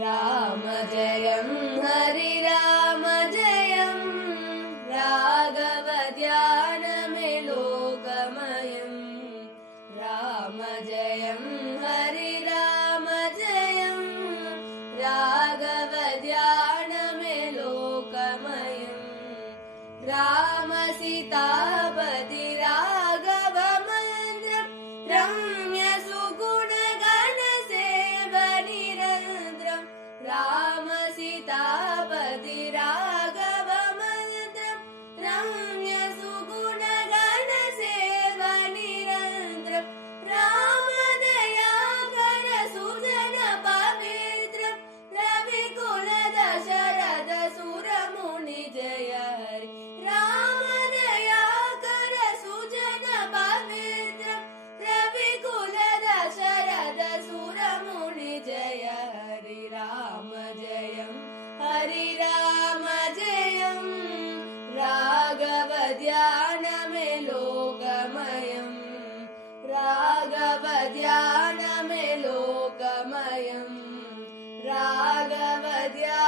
राम जयं हरि राम जयं राघव ध्यानमे लोकमयम् राम जयं हरि राम जयं राघव ध्यानमे लोकमयम् राम सीतापति राघव मन्त्रं रम्य सुगुण गण सेवनिरन्त्रं राम सीतापति राघव मन्त्रं रम्य सुगुण गण सेवनिरन्त्रं राम दयाकर सुजन पवित्रं रविकुल दशरथ सुरमुनि जय हरि राम दयाकर सुजन पवित्रं रविकुल दशरथ सुरमुनि जय हरि राम जयं हरि राम जयं राघव ध्यानमे लोकमयम् राघव ध्यानमे लोकमयम् राघव ध्यानमे